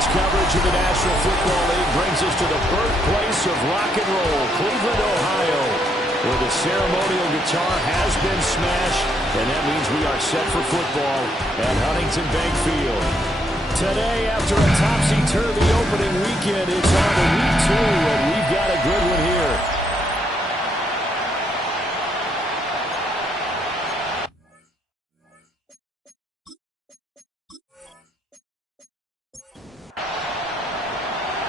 Tonight's coverage of the National Football League brings us to the birthplace of rock and roll, Cleveland, Ohio, where the ceremonial guitar has been smashed, and that means we are set for football at Huntington Bank Field. Today, after a topsy-turvy opening weekend, it's on to week 2, and we've got a good one here.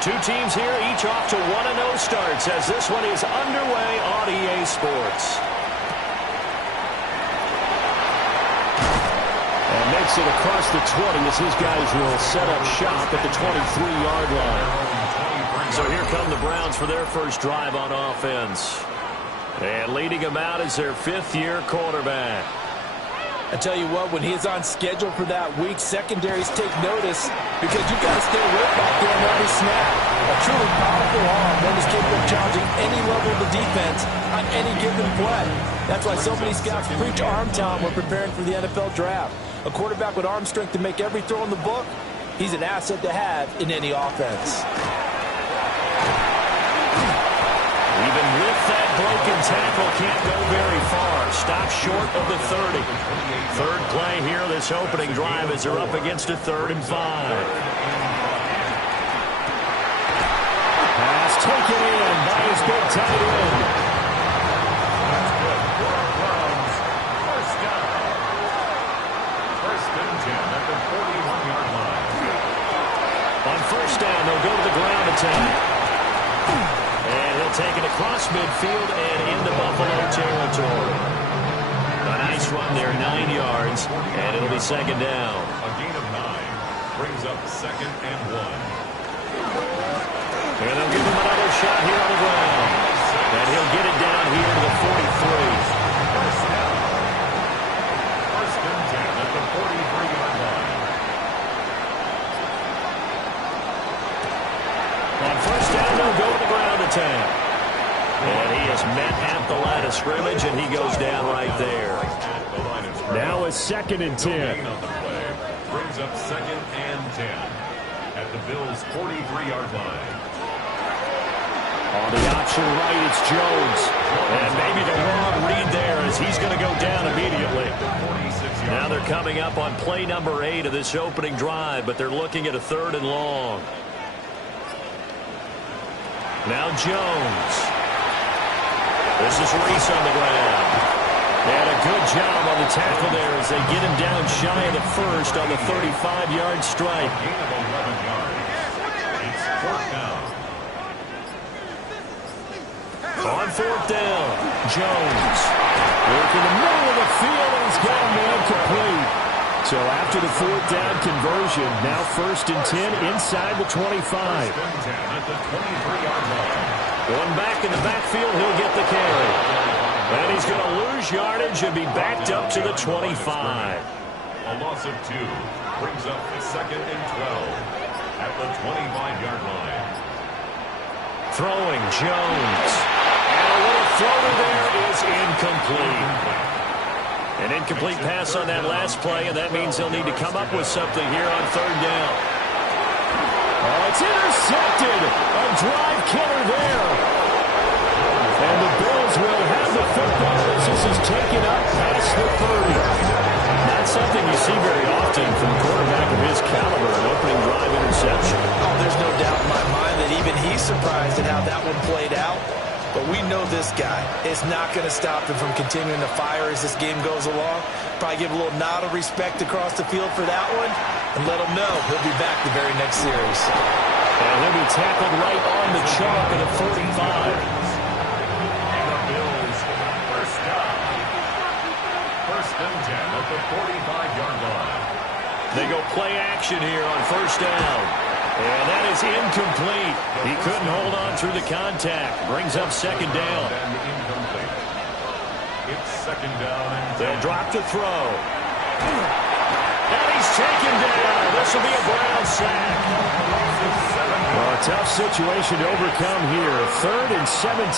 Two teams here, each off to 1-0 starts as this one is underway on EA Sports. And makes it across the 20 as his guys will set up shop at the 23-yard line. So here come the Browns for their first drive on offense. And leading them out is their fifth-year quarterback. I tell you what, when he's on schedule for that week, secondaries take notice because you've got to stay alert back there on every snap. A truly powerful arm that is capable of challenging any level of the defense on any given play. That's why so many scouts preach arm talent when preparing for the NFL draft. A quarterback with arm strength to make every throw in the book, he's an asset to have in any offense. Even with that broken tackle, can't go very far. Stop short of the 30. Third play here, this opening drive, as they're up against a 3rd and 5. Pass taken in by his big tight end. First and 10 at the 41-yard line. On first down, they'll go to the ground attack. And he'll take it across midfield and into Buffalo territory. A nice run there, 9 yards, and it'll be second down. A gain of 9 brings up 2nd and 1. And they'll give him another shot here on the ground. And he'll get it down here to the 43. First down. First and 10 at the 43-yard line. On first down, they'll go to the ground attack. And he is met at the line of scrimmage, and he goes down right there. Now it's 2nd and 10. Gain on the play brings up 2nd and 10 at the Bills' 43-yard line. On the option right, it's Jones. And maybe the wrong read there as he's going to go down immediately. Now they're coming up on play number 8 of this opening drive, but they're looking at a 3rd and long. Now Jones. This is Reese on the ground. And a good job on the tackle there as they get him down shy of the first on the 35-yard strike. Gain of 11 yards. It's 4th down. On 4th down, Jones. Working the middle of the field, and he's got a man complete. So after the 4th down conversion, now 1st and 10 inside the 25. 1st and 10 at the 23-yard line. One back in the backfield, he'll get the carry. And he's going to lose yardage and be backed up to the 25. A loss of 2 brings up 2nd and 12 at the 25-yard line. Throwing Jones. And a little floater there is incomplete. An incomplete pass on that last play, and that means they'll need to come up with something here on 3rd down. Oh, it's intercepted. A drive killer there. And the Bills will have the football as this is taken up past the 30. Not something you see very often from a quarterback of his caliber, an opening drive interception. Oh, there's no doubt in my mind that even he's surprised at how that one played out. But we know this guy is not going to stop him from continuing to fire as this game goes along. Probably give a little nod of respect across the field for that one and let him know he'll be back the very next series. And he'll be tackled right on the chalk at the 45. And the Bills, first down. 1st and 10 at the 45-yard line. They go play action here on 1st down. And that is incomplete. He couldn't hold on through the contact. Brings up 2nd down. And incomplete. It's 2nd down and 10. They'll drop to throw. And he's taken down. This will be a Brown sack. Well, a tough situation to overcome here. 3rd and 17.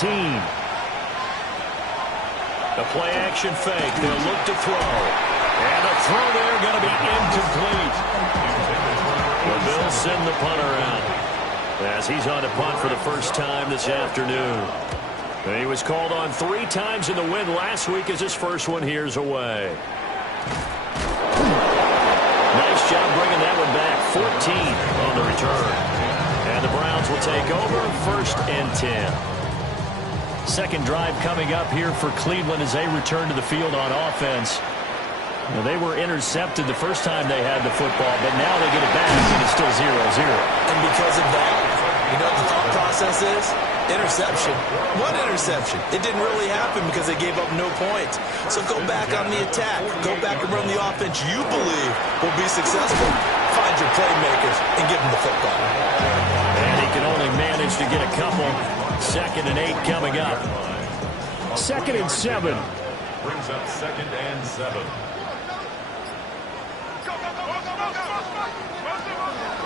The play action fake. They'll look to throw. And the throw there going to be incomplete. The Bills will send the punter out as he's on to punt for the first time this afternoon. And he was called on 3 times in the win last week as his first one here's away. Nice job bringing that one back. 14 on the return. And the Browns will take over 1st and 10. Second drive coming up here for Cleveland as they return to the field on offense. Well, they were intercepted the first time they had the football, but now they get it back, and it's still 0-0. And because of that, you know what the thought process is? Interception. One interception. It didn't really happen because they gave up no points. So go back on the attack. Go back and run the offense you believe will be successful. Find your playmakers and give them the football. And he can only manage to get a couple. 2nd and 8 coming up. 2nd and 7. Brings up 2nd and 7.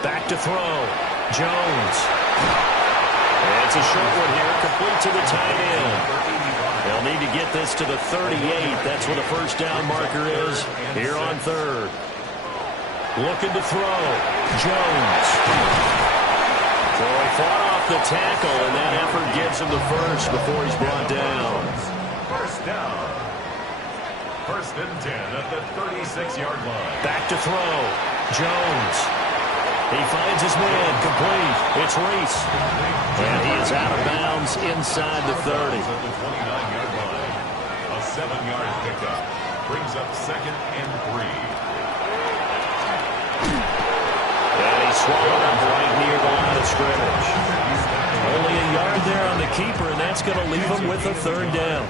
Back to throw. Jones. And it's a short one here, complete to the tight end. They'll need to get this to the 38. That's where the first down marker is here on 3rd. Looking to throw. Jones. So he fought off the tackle, and that effort gives him the first before he's brought down. First down. 1st and 10 at the 36-yard line. Back to throw. Jones. He finds his man, complete. It's Reese. And he is out of bounds inside the 30. At the 29-yard line. A 7-yard pickup. Brings up 2nd and 3. And he swallowed up right near the line of scrimmage. Only a yard there on the keeper, and that's going to leave him with a 3rd down.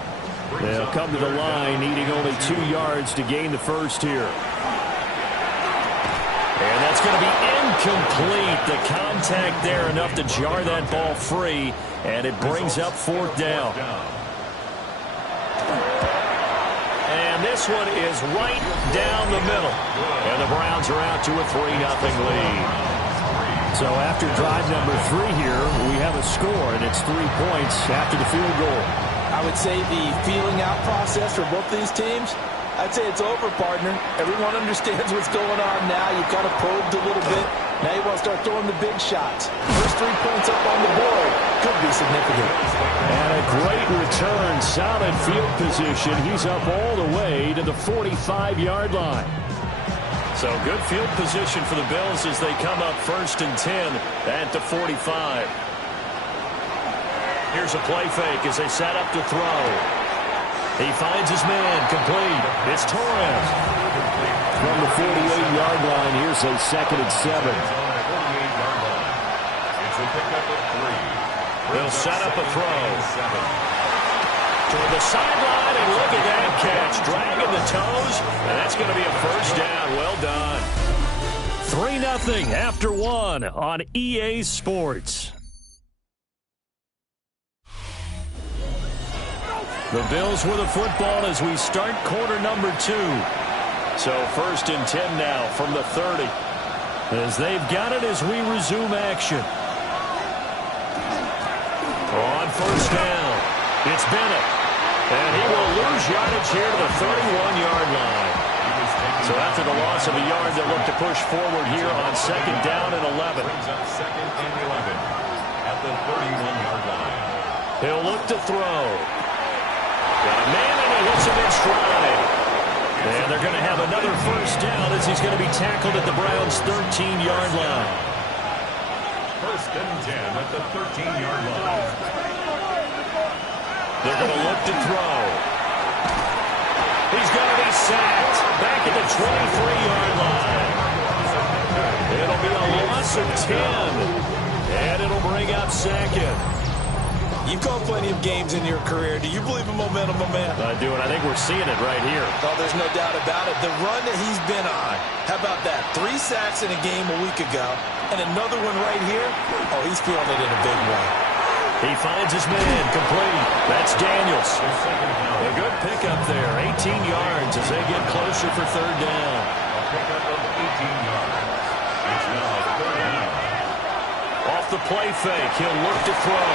They'll come to the line, needing only 2 yards to gain the first here. And that's going to be incomplete. The contact there enough to jar that ball free, and it brings up 4th down. And this one is right down the middle. And the Browns are out to a 3-0 lead. So after drive number 3 here, we have a score, and it's 3 points after the field goal. I would say the feeling out process for both these teams, I'd say it's over, partner. Everyone understands what's going on now. You kind of probed a little bit. Now you want to start throwing the big shots. First 3 points up on the board could be significant. And a great return, solid field position. He's up all the way to the 45-yard line. So good field position for the Bills as they come up 1st and 10 at the 45. Here's a play fake as they set up to throw. He finds his man, complete. It's Torres. From the 48-yard line, here's a 2nd and 7. It's a pickup of 3. They'll set up a throw. Toward the sideline, and look at that catch. Dragging the toes, and that's going to be a first down. Well done. 3-0 after 1 on EA Sports. The Bills with the football as we start quarter number 2. So 1st and 10 now from the 30. As they've got it as we resume action. On 1st down, it's Bennett. And he will lose yardage here to the 31-yard line. So after the loss of a yard, they'll look to push forward here on 2nd down and 11. Brings up 2nd and 11 at the 31-yard line. He'll look to throw. Got a man, and he hits him in stride. And they're going to have another first down as he's going to be tackled at the Browns' 13-yard line. 1st and 10 at the 13-yard line. They're going to look to throw. He's going to be sacked back at the 23-yard line. It'll be a loss of 10. And it'll bring up 2nd. You've called plenty of games in your career. Do you believe in momentum, my man? I do, and I think we're seeing it right here. Oh, there's no doubt about it. The run that he's been on. How about that? 3 sacks in a game a week ago, and another one right here. Oh, he's feeling it in a big way. He finds his man, complete. That's Daniels. A good pickup there, 18 yards as they get closer for 3rd down. A pickup of 18 yards. It's now 3rd down. Off the play fake, he'll look to throw.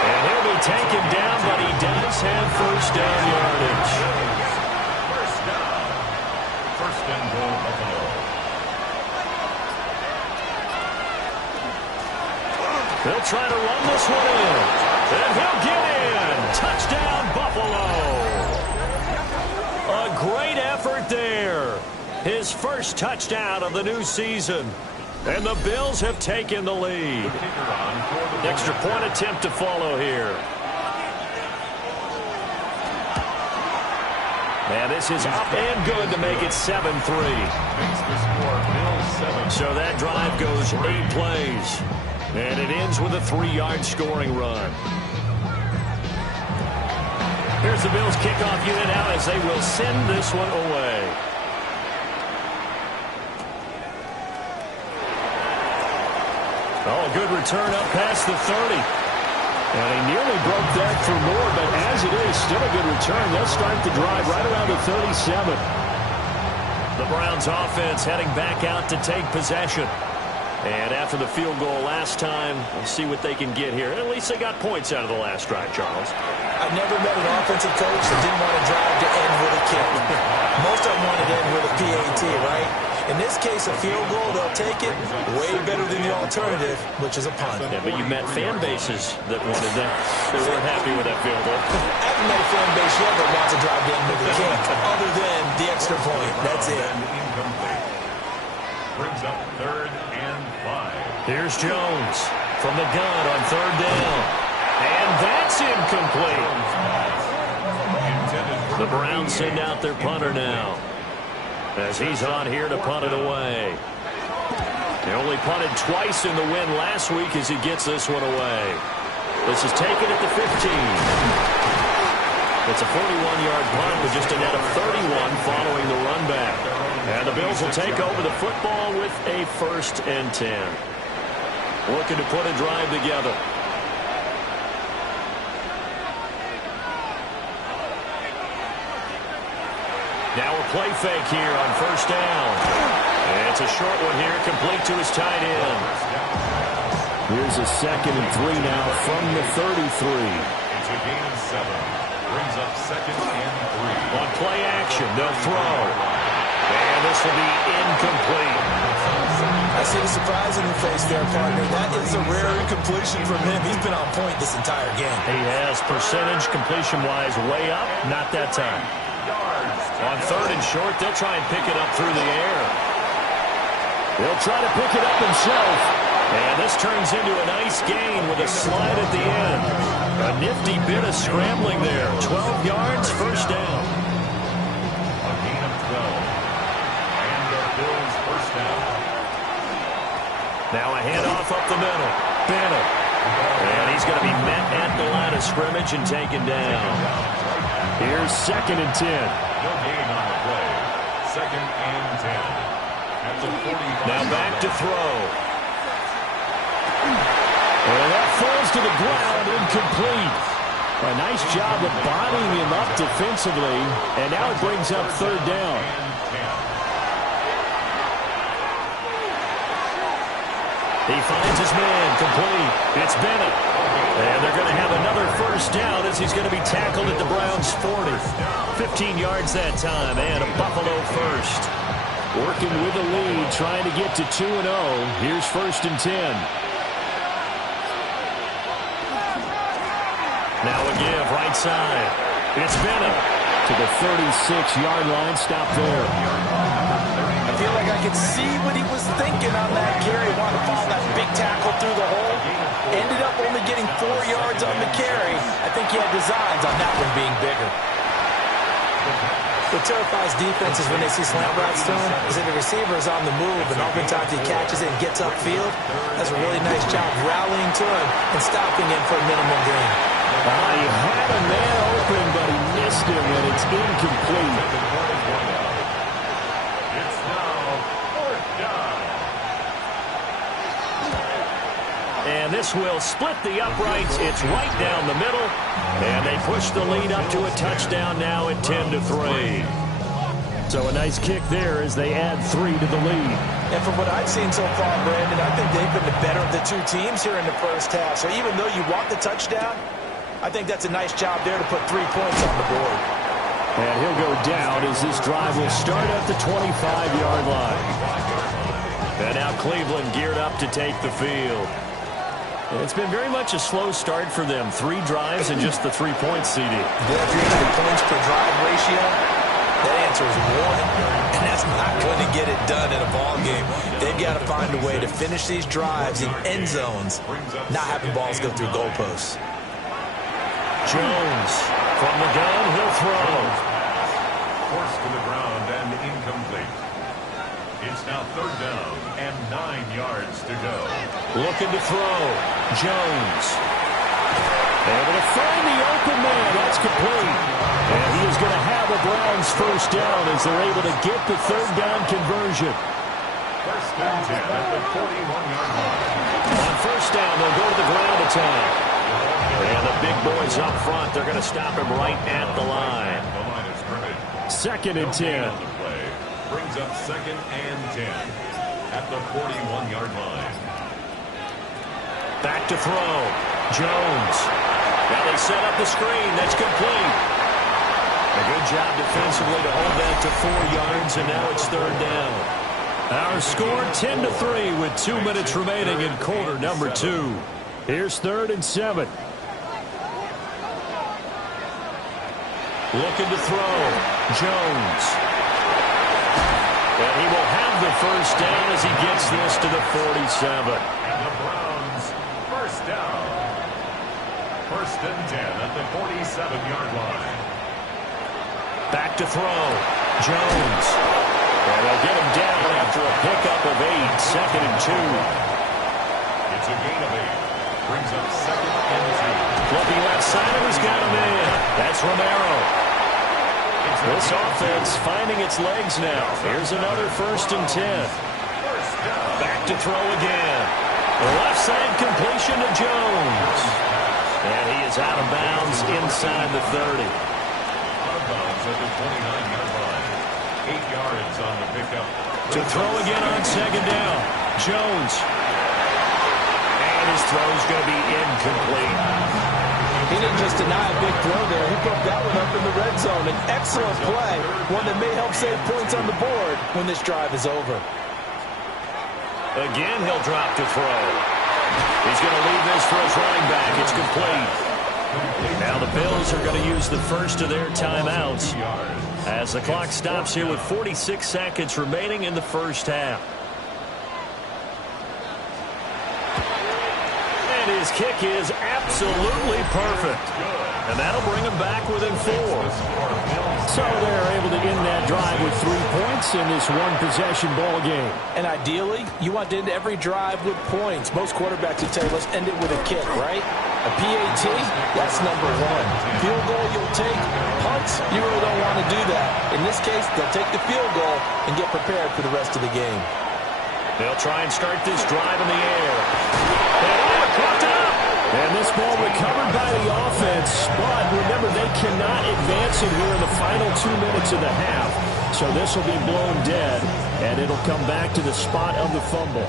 And he'll be taken down, but he does have first down yardage. First down. 1st and goal, Buffalo. They'll try to run this one in. And he'll get in. Touchdown, Buffalo. A great effort there. His first touchdown of the new season. And the Bills have taken the lead. Extra point attempt to follow here. And this is up and good to make it 7-3. So that drive goes 8 plays. And it ends with a 3-yard scoring run. Here's the Bills kickoff unit out as they will send this one away. Oh, good return up past the 30. And he nearly broke that for more, but as it is, still a good return. They'll start the drive right around the 37. The Browns offense heading back out to take possession. And after the field goal last time, we'll see what they can get here. At least they got points out of the last drive, Charles. I've never met an offensive coach that didn't want to drive to end with a kick. Most of them wanted to end with a PAT, right? In this case, a field goal, they'll take it way better than the alternative, which is a punt. Yeah, but you met fan bases that wanted that. They weren't happy with that field goal. I haven't met a fan base yet that wants to drive to end with a kick, other than the extra point. That's it. Brings up 3rd and 5. Here's Jones from the gun on 3rd down. And that's incomplete. The Browns send out their punter now, as he's on here to punt it away. He only punted twice in the win last week as he gets this one away. This is taken at the 15. It's a 41-yard punt with just a net of 31 following the run back. And the Bills will take over the football with a 1st and 10. Looking to put a drive together. Now a play fake here on 1st down. And it's a short one here, complete to his tight end. Here's a 2nd and 3 now from the 33. It's a gain of 7. Brings up 2nd and 3. On play action, they'll throw. And this will be incomplete. I see the surprise in your face there, partner. That is a rare incompletion from him. He's been on point this entire game. He has percentage completion-wise way up, not that time. On 3rd and short, they'll try and pick it up through the air. He'll try to pick it up himself. And this turns into a nice gain with a slide at the end. A nifty bit of scrambling there. 12 yards, 1st down. A gain of 12. And the Bills' 1st down. Now a handoff up the middle. Bennett. And he's going to be met at the line of scrimmage and taken down. Here's 2nd and 10. No gain on the play. 2nd and 10. At the 45. Now back to throw. And that falls to the ground, incomplete. A nice job of bodying him up defensively. And now it brings up 3rd down. He finds his man, complete. It's Bennett. And they're going to have another 1st down as he's going to be tackled at the Browns' 40. 15 yards that time, and a Buffalo 1st. Working with the lead, trying to get to 2-0. Here's 1st and 10. Now a give, right side. It's Bennett. To the 36-yard line, stop there. I feel like I could see what he was thinking on that carry. Wanted to follow that big tackle through the hole. Ended up only getting 4 yards on the carry. I think he had designs on that one being bigger. What terrifies defenses when they see slant routes thrown is that the receiver is on the move, and oftentimes he catches it and gets upfield. That's a really nice job rallying to him and stopping him for a minimal gain. He had a man open, but he missed him, and it's incomplete. It's now 4th down. And this will split the uprights. It's right down the middle. And they push the lead up to a touchdown now at 10-3. So a nice kick there as they add 3 to the lead. And from what I've seen so far, Brandon, I think they've been the better of the two teams here in the first half. So even though you want the touchdown, I think that's a nice job there to put 3 points on the board. And he'll go down as this drive will start at the 25-yard line. And now Cleveland geared up to take the field. It's been very much a slow start for them. 3 drives and just the 3 points, CD. Well, if you're into the points per drive ratio, that answer is 1. And that's not going to get it done in a ball game. They've got to find a way to finish these drives in end zones, not having balls go through goalposts. Jones from the gun, he'll throw. Forced to the ground and incomplete. It's now 3rd down and 9 yards to go. Looking to throw. Jones. Able to find the open man. That's complete. And he is going to have a Browns first down as they're able to get the 3rd down conversion. 1st and 10 at the 41-yard line. On 1st down, they'll go to the ground attack. And the big boys up front, they're going to stop him right at the line. The line is scrimmage. 2nd and 10. On the play. Brings up 2nd and 10 at the 41-yard line. Back to throw. Jones. Now they set up the screen. That's complete. A good job defensively to hold that to 4 yards, and now it's 3rd down. Our score 10-3 with 2 minutes remaining in quarter number 2. Here's 3rd and 7. Looking to throw. Jones. And he will have the first down as he gets this to the 47. And the Browns, first down. 1st and 10 at the 47-yard line. Back to throw. Jones. And they'll get him down after a pickup of 8. 2nd and 2. It's a gain of 8. Brings up 2nd and 2. Looking left side of his got him in. That's Romero. This offense finding its legs now. Here's another 1st and 10. Back to throw again. Left side completion to Jones. And he is out of bounds inside the 30. Out of bounds at the 29-yard line. 8 yards on the pickup. To throw again on 2nd down. Jones. And his throw's going to be incomplete. He didn't just deny a big throw there. He broke that one up in the red zone. An excellent play, one that may help save points on the board when this drive is over. Again, he'll drop to throw. He's going to leave this for his running back. It's complete. Now the Bills are going to use the first of their timeouts as the clock stops here with 46 seconds remaining in the first half. His kick is absolutely perfect. And that'll bring him back within 4. So they're able to end that drive with 3 points in this one-possession ball game. And ideally, you want to end every drive with points. Most quarterbacks would tell you, let's end it with a kick, right? A PAT, that's number 1. Field goal you'll take. Punts, you really don't want to do that. In this case, they'll take the field goal and get prepared for the rest of the game. They'll try and start this drive in the air. And this ball recovered by the offense, but remember, they cannot advance it here in the final 2 minutes of the half. So this will be blown dead, and it'll come back to the spot of the fumble.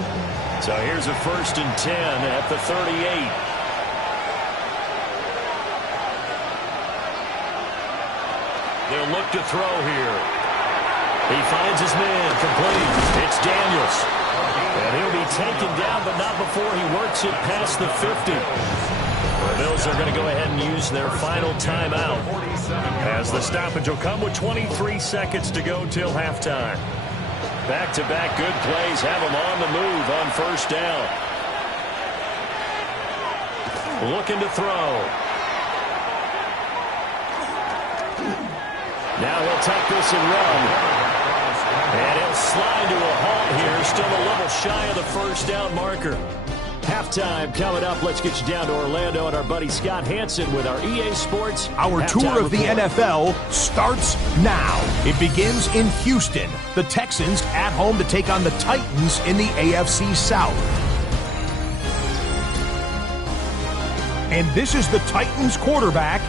So here's a 1st and 10 at the 38. They'll look to throw here. He finds his man, complete. It's Daniels. And he'll be taken down, but not before he works it past the 50. The Bills are going to go ahead and use their final timeout as the stoppage will come with 23 seconds to go till halftime. Back-to-back good plays have them on the move on 1st down. Looking to throw. Now he'll take this and run. And he'll slide to a halt here, still a little shy of the 1st down marker. Halftime coming up. Let's get you down to Orlando and our buddy Scott Hansen with our EA Sports. Our tour of the NFL starts now. It begins in Houston. The Texans at home to take on the Titans in the AFC South. And this is the Titans quarterback.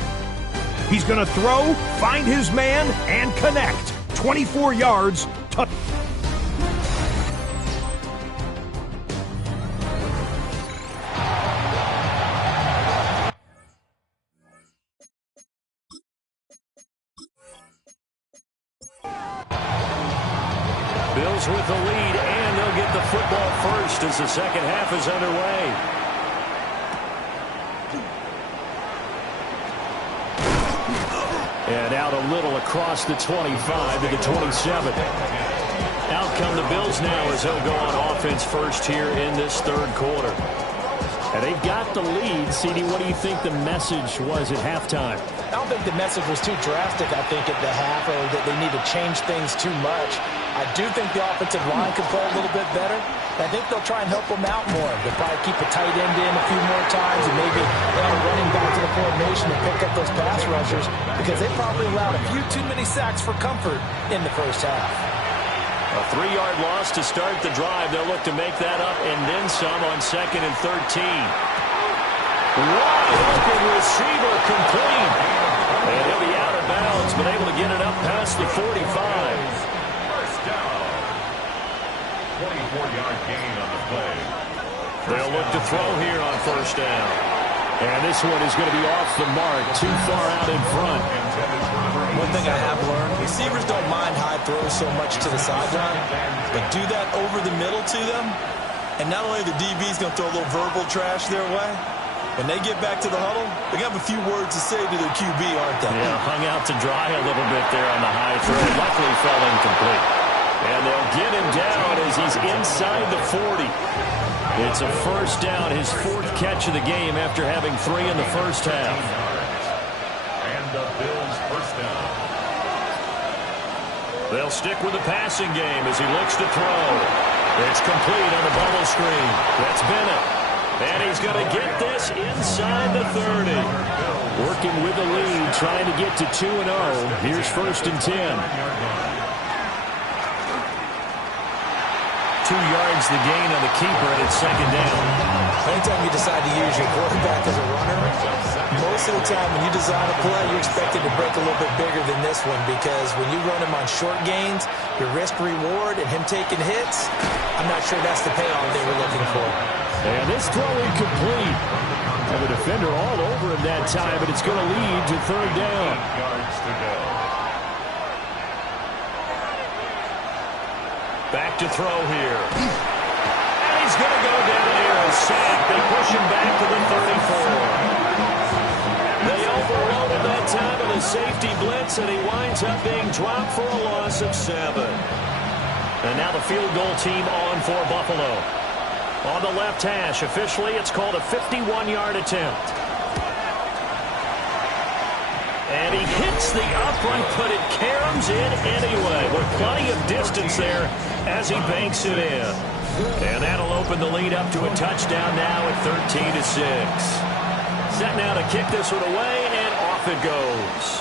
He's going to throw, find his man, and connect. 24 yards. Bills with the lead, and they'll get the football first as the second half is underway. And out a little across the 25 to the 27. Out come the Bills now as they'll go on offense first here in this third quarter. And they've got the lead. CD, what do you think the message was at halftime? I don't think the message was too drastic, I think, at the half, or that they need to change things too much. I do think the offensive line could play a little bit better. I think they'll try and help them out more. They'll probably keep a tight end in a few more times and maybe running back to the formation and pick up those pass rushers because they probably allowed a few too many sacks for comfort in the first half. A 3-yard loss to start the drive. They'll look to make that up and then some on 2nd and 13. Wide open receiver complete. And he'll be out of bounds, but able to get it up past the 45. First down. 24-yard gain on the play. They'll look to throw here on first down. And this one is going to be off the mark, too far out in front. One thing I have learned, receivers don't mind high throws so much to the sideline, but do that over the middle to them, and not only the DB's going to throw a little verbal trash their way, when they get back to the huddle, they have a few words to say to their QB, aren't they? Yeah, hung out to dry a little bit there on the high throw. Luckily fell incomplete. And they'll get him down as he's inside the 40. It's a first down, his 4th catch of the game after having 3 in the first half. And the Bills first down. They'll stick with the passing game as he looks to throw. It's complete on the bubble screen. That's Bennett. And he's going to get this inside the 30. Working with the lead, trying to get to 2-0. Here's 1st and 10. 2 yards the gain on the keeper, and it's 2nd down. Anytime you decide to use your quarterback as a runner, most of the time when you design a play, you're expected to break a little bit bigger than this one because when you run him on short gains, your risk-reward and him taking hits, I'm not sure that's the payoff they were looking for. And this throw incomplete. And the defender all over him that time, but it's going to lead to 3rd down. 8 yards to go. Back to throw here. And he's going to go down here and sack. They push him back to the 34. They overrode him that time with a safety blitz, and he winds up being dropped for a loss of 7. And now the field goal team on for Buffalo. On the left hash, officially, it's called a 51-yard attempt. And he hits the upright, but it caroms in anyway. With plenty of distance there as he banks it in. And that'll open the lead up to a touchdown now at 13-6. Set now to kick this one away, and off it goes.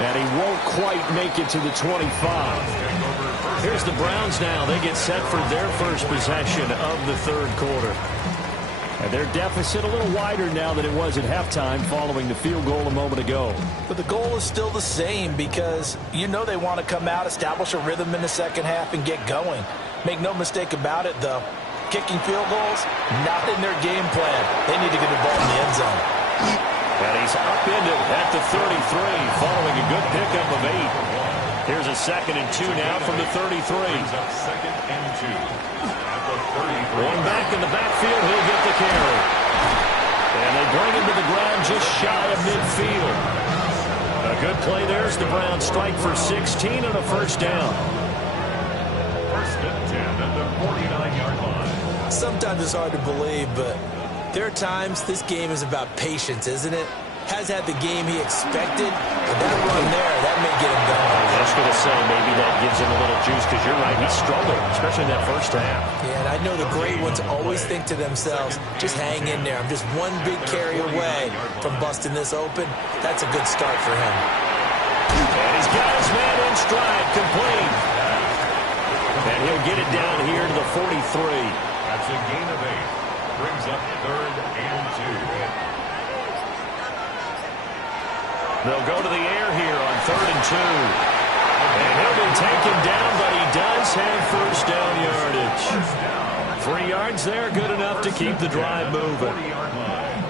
And he won't quite make it to the 25. Here's the Browns now. They get set for their first possession of the third quarter. And their deficit a little wider now than it was at halftime following the field goal a moment ago. But the goal is still the same because you know they want to come out, establish a rhythm in the second half, and get going. Make no mistake about it, though. Kicking field goals, not in their game plan. They need to get the ball in the end zone. And he's upended at the 33 following a good pickup of 8. Here's a 2nd and 2 now from the 33. 2nd and 2. One back in the backfield, he'll get the carry. And they bring him to the ground just shy of midfield. A good play there as the Browns strike for 16 on a first down. 1st and 10 at the 49-yard line. Sometimes it's hard to believe, but there are times this game is about patience, isn't it? Has had the game he expected, but that run there, that may get him going. I was just going to say, maybe that gives him a little juice, because you're right, he struggled, especially in that first half. Yeah, and I know the great ones always think to themselves, just hang in there. I'm just one big carry away from busting this open. That's a good start for him. And he's got his man in stride, complete. And he'll get it down here to the 43. That's a gain of 8. Brings up 3rd and 2. They'll go to the air here on 3rd and 2. And he'll be taken down, but he does have first down yardage. 3 yards there, good enough to keep the drive moving. 40-yard line.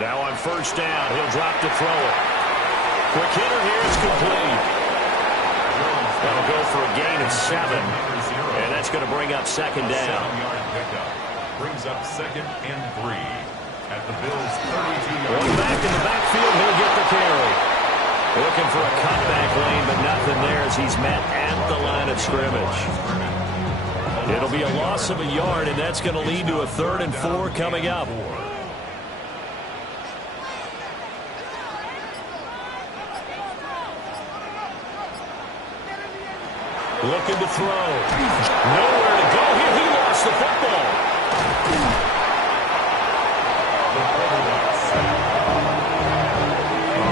Now on first down, he'll drop to throw it. Quick hitter here, it's complete. That'll go for a gain of 7. And that's going to bring up second down. 7-yard pickup. Brings up 2nd and 3. At the Bills' 32-yard One back in the backfield, he'll get the carry. Looking for a cutback lane, but nothing there as he's met at the line of scrimmage. It'll be a loss of a yard, and that's going to lead to a 3rd and 4 coming up. Looking to throw. Nowhere to go here. He lost the football.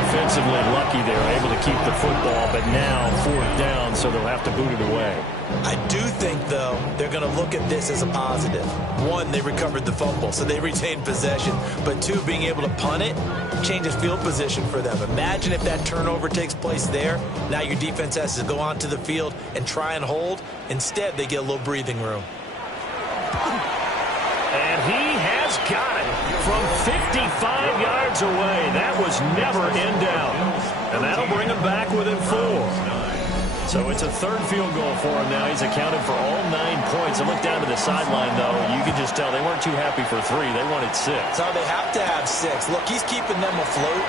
Offensively lucky they were able to keep the football, but now 4th down, so they'll have to boot it away. I do think, though, they're going to look at this as a positive. 1, they recovered the fumble, so they retained possession. But 2, being able to punt it changes field position for them. Imagine if that turnover takes place there. Now your defense has to go onto the field and try and hold. Instead, they get a little breathing room. And he has got it from 55 yards away. That was never in doubt. And that'll bring him back within 4. So it's a 3rd field goal for him now. He's accounted for all 9 points. I look down to the sideline, though. You can just tell they weren't too happy for 3. They wanted 6. So they have to have 6. Look, he's keeping them afloat,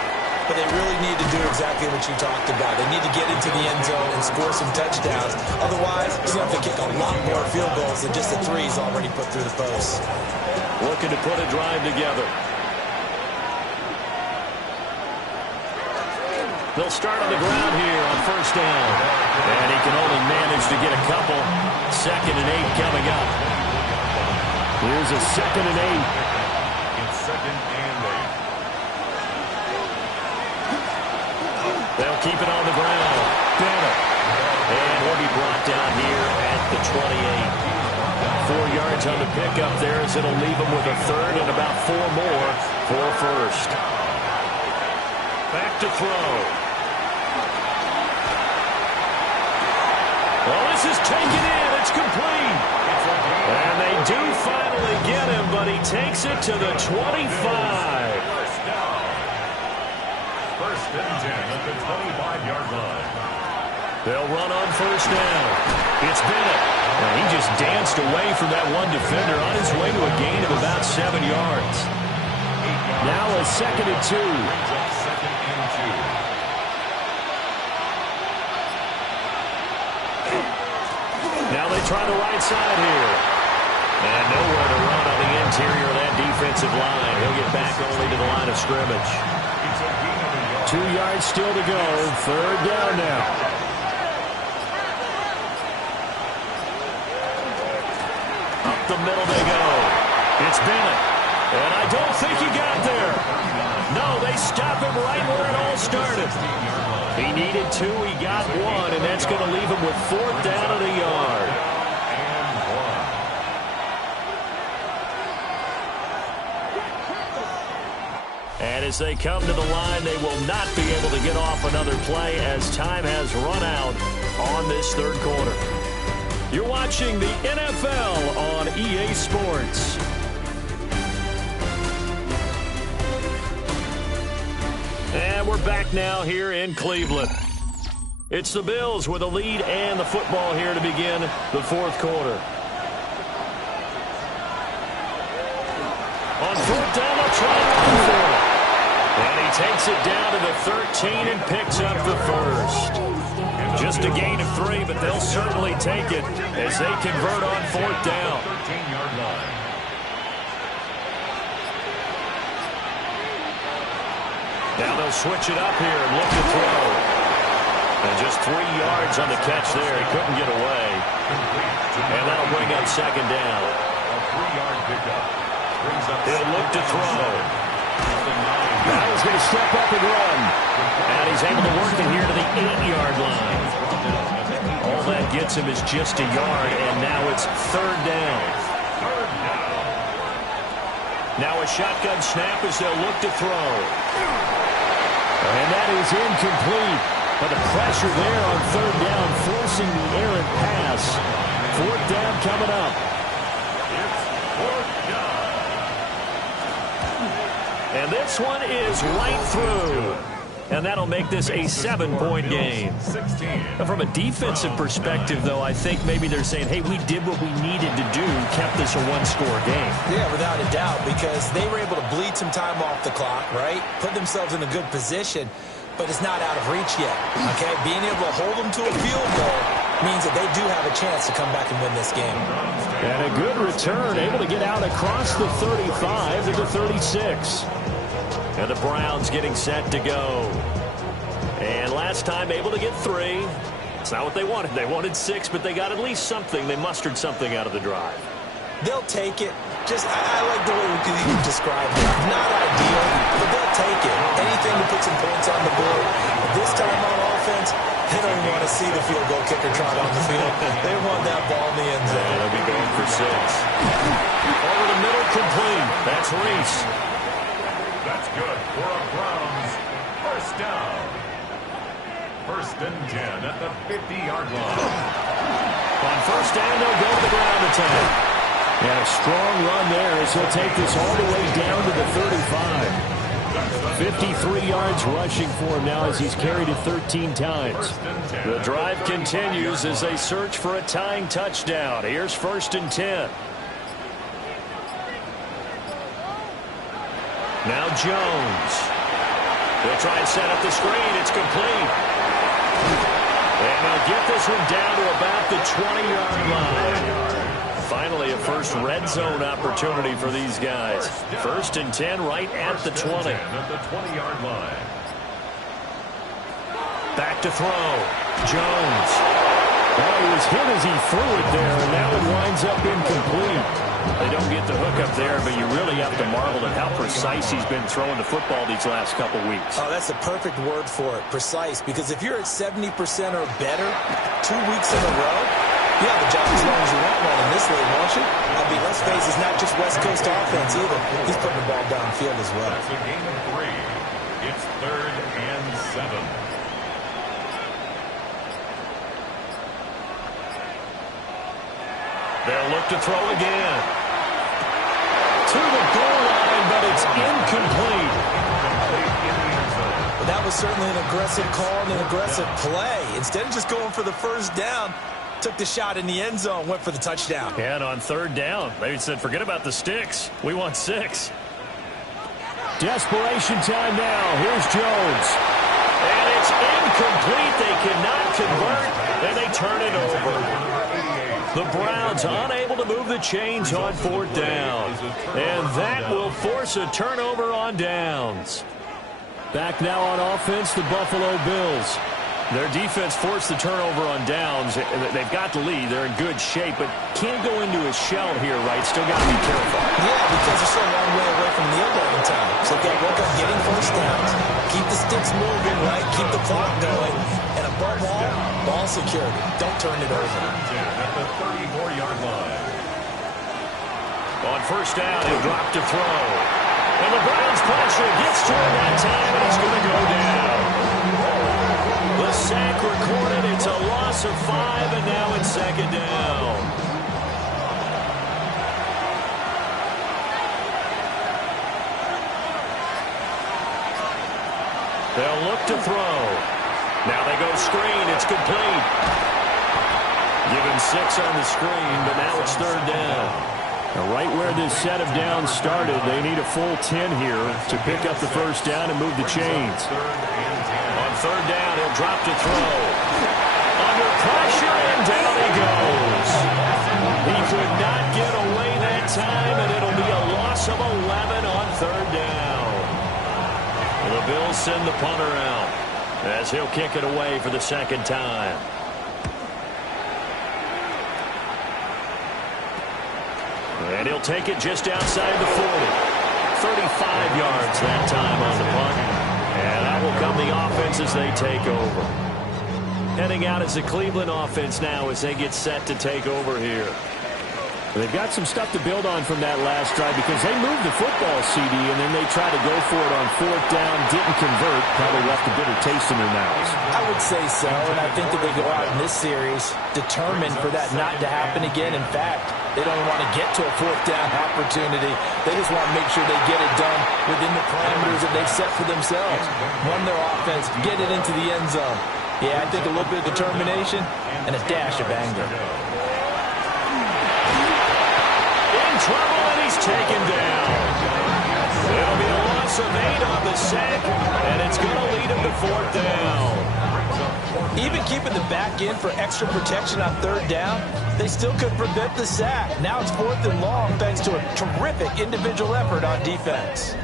but they really need to do exactly what you talked about. They need to get into the end zone and score some touchdowns. Otherwise, he's going to have to kick a lot more field goals than just the 3 he's already put through the post. Looking to put a drive together. They'll start on the ground here on 1st down. And he can only manage to get a couple. 2nd and 8 coming up. Here's a 2nd and 8. It's 2nd and 8. They'll keep it on the ground. Bennett. And he'll be brought down here at the 28. 4 yards on the pickup there as it'll leave him with a 3rd and about 4 more for a 1st. Back to throw. Well, this is taken in. It's complete. And they do finally get him, but he takes it to the 25. 1st down. 1st and 10 at the 25-yard line. They'll run on 1st down. It's Bennett. And he just danced away from that one defender on his way to a gain of about 7 yards. Now a 2nd and 2. 2nd and 2. Now they try the right side here. And nowhere to run on the interior of that defensive line. He'll get back only to the line of scrimmage. 2 yards still to go. 3rd down now. Up the middle they go. It's Bennett. And I don't think he got there. No, they stop him right where it all started. He needed 2, he got 1, and that's going to leave him with 4th down at a yard. And as they come to the line, they will not be able to get off another play as time has run out on this 3rd quarter. You're watching the NFL on EA Sports. And we're back now here in Cleveland. It's the Bills with a lead and the football here to begin the 4th quarter. On 4th down, they'll try and run for it. And he takes it down to the 13 and picks up the 1st. Just a gain of 3, but they'll certainly take it as they convert on 4th down. 13-yard line. Now they'll switch it up here and look to throw. And just 3 yards on the catch there. He couldn't get away. And that'll bring up 2nd down. A 3-yard pickup. He'll look to throw. Now he's going to step up and run. And he's able to work it here to the 8-yard line. All that gets him is just a yard, and now it's 3rd down. Now a shotgun snap as they'll look to throw. And that is incomplete. But the pressure there on 3rd down, forcing the errant pass. 4th down coming up. It's 4th down. And this one is right through. And that'll make this a 7-point game. And from a defensive perspective, though, I think maybe they're saying, hey, we did what we needed to do, kept this a one-score game. Yeah, without a doubt, because they were able to bleed some time off the clock, right? Put themselves in a good position, but it's not out of reach yet, okay? Being able to hold them to a field goal means that they do have a chance to come back and win this game. And a good return, able to get out across the 35 to the 36. And the Browns getting set to go. And last time able to get 3. It's not what they wanted. They wanted 6, but they got at least something. They mustered something out of the drive. They'll take it. I like the way you described it. Not ideal, but they'll take it. Anything to put some points on the board. This time on offense, they don't even want to see the field goal kicker trot on the field. They want that ball in the end zone. Yeah, they'll be going for 6. Over the middle, complete. That's Reese. That's good for a Browns first down. 1st and 10 at the 50-yard line. On first down, they'll go to the ground attack. And a strong run there as he'll take this all the way down to the 35. 53 yards rushing for him now as he's carried it 13 times. The drive continues as they search for a tying touchdown. Here's 1st and 10. Now Jones. They'll try and set up the screen. It's complete. And they'll get this one down to about the 20-yard line. Finally, a first red zone opportunity for these guys. 1st and 10 right at the 20. At the 20-yard line. Back to throw. Jones. Well, he was hit as he threw it there, and now it winds up incomplete. They don't get the hook up there, but you really have to marvel at how precise he's been throwing the football these last couple weeks. Oh, that's the perfect word for it, precise, because if you're at 70% or better 2 weeks in a row, you have a job as long as you want one in this league, won't you? I mean, let's face it, it's not just West Coast offense either. He's putting the ball downfield as well. That's a gain of 3. It's 3rd and 7. They'll look to throw again. To the goal line, but it's incomplete. But that was certainly an aggressive call and an aggressive play. Instead of just going for the first down, took the shot in the end zone, went for the touchdown. And on 3rd down, they said, forget about the sticks. We want 6. Desperation time now. Here's Jones. And it's incomplete. They cannot convert, and they turn it over. The Browns unable to move the chains on 4th down. And that will force a turnover on downs. Back now on offense, the Buffalo Bills. Their defense forced the turnover on downs. They've got the lead. They're in good shape, but can't go into a shell here, right? Still got to be careful. Yeah, because they're still a long way away from kneel down time. So they've got to work on getting first downs, keep the sticks moving, right? Keep the clock going. And above all, ball security. Don't turn it over. At the 34-yard line. On first down, he'll drop to throw. And the Browns pressure gets to him that time, and he's going to go down. The sack recorded. It's a loss of 5, and now it's 2nd down. They'll look to throw. Now they go screen. It's complete. Given 6 on the screen, but now it's 3rd down. Now right where this set of downs started, they need a full 10 here to pick up the first down and move the chains. On 3rd down, he'll drop to throw. Under pressure, and down he goes. He could not get away that time, and it'll be a loss of 11 on 3rd down. The Bills send the punter out as he'll kick it away for the 2nd time. And he'll take it just outside the 40. 35 yards that time on the punt. And that will come the offense as they take over. Heading out as the Cleveland offense now as they get set to take over here. They've got some stuff to build on from that last drive because they moved the football, CD, and then they tried to go for it on fourth down, didn't convert, probably left a bitter taste in their mouths. I would say so, and I think that they go out in this series determined for that not to happen again. In fact, they don't want to get to a fourth down opportunity. They just want to make sure they get it done within the parameters that they've set for themselves. Run their offense, get it into the end zone. Yeah, I think a little bit of determination and a dash of anger. Trouble, and he's taken down. It'll be a loss of 8 on the sack, and it's going to lead him to fourth down. Even keeping the back in for extra protection on third down, they still could prevent the sack. Now it's fourth and long thanks to a terrific individual effort on defense.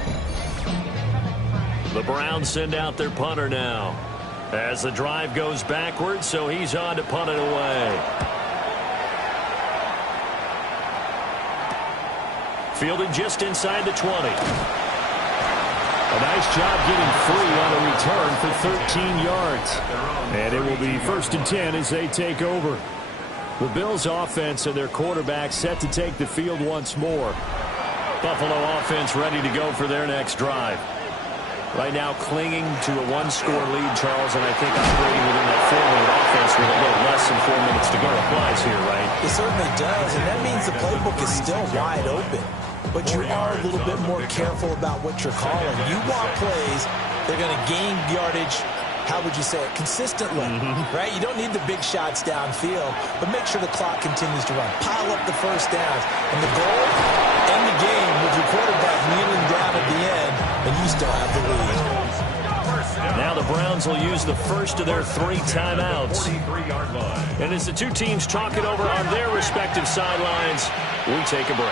The Browns send out their punter now as the drive goes backwards, so he's on to punt it away. Fielded just inside the 20. A nice job getting free on a return for 13 yards. And it will be 1st and 10 as they take over. The Bills offense and their quarterback set to take the field once more. Buffalo offense ready to go for their next drive. Right now clinging to a one-score lead, Charles, and I think operating within that 4-minute offense with a little less than 4 minutes to go applies here, right? It certainly does, and that means the playbook is still wide open. But you are a little bit more careful about what you're calling. You want plays, they're going to gain yardage, how would you say it, consistently, right? You don't need the big shots downfield, but make sure the clock continues to run. Pile up the first downs. And the goal, end the game with your quarterback kneeling down at the end, and you still have the lead. Now the Browns will use the first of their 3 timeouts. And as the two teams talk it over on their respective sidelines, we take a break.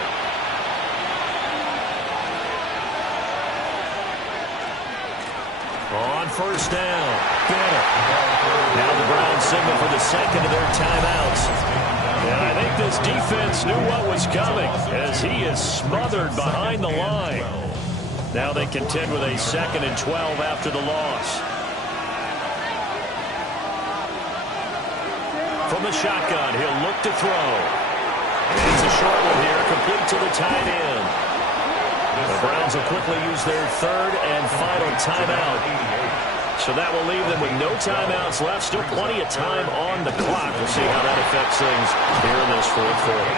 On first down, Banner. Now the Browns signal for the second of their timeouts. And I think this defense knew what was coming as he is smothered behind the line. Now they contend with a 2nd and 12 after the loss. From the shotgun, he'll look to throw. It's a short one here, complete to the tight end. The Browns will quickly use their 3rd and final timeout. So that will leave them with no timeouts left. Still plenty of time on the clock. We'll see how that affects things here in this 4th quarter.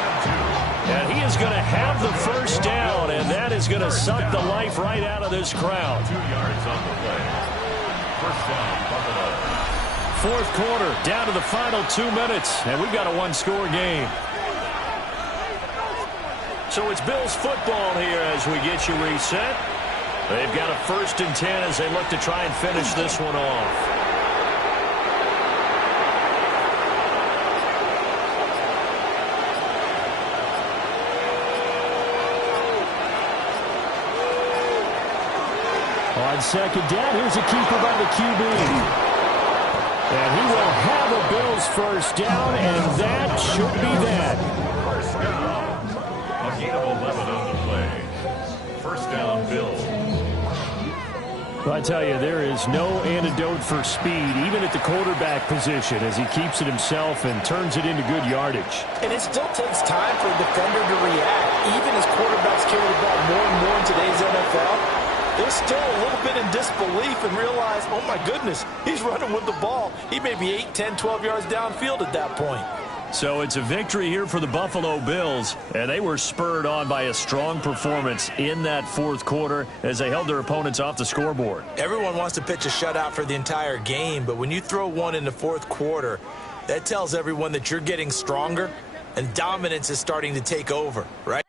And he is going to have the first down, and that is going to suck the life right out of this crowd. 2 yards on the play. First down, Buffalo. 4th quarter, down to the final 2 minutes, and we've got a one-score game. So it's Bills football here as we get you reset. They've got a 1st and 10 as they look to try and finish this one off. On 2nd down, here's a keeper by the QB. And he will have a Bills first down, and that should be that. First down. A gain of 11 on the play. First down, Bills. Well, I tell you, there is no antidote for speed, even at the quarterback position, as he keeps it himself and turns it into good yardage. And it still takes time for a defender to react. Even as quarterbacks carry the ball more and more in today's NFL, they're still a little bit in disbelief and realize, oh my goodness, he's running with the ball. He may be 8, 10, 12 yards downfield at that point. So it's a victory here for the Buffalo Bills, and they were spurred on by a strong performance in that 4th quarter as they held their opponents off the scoreboard. Everyone wants to pitch a shutout for the entire game, but when you throw one in the 4th quarter, that tells everyone that you're getting stronger and dominance is starting to take over, right?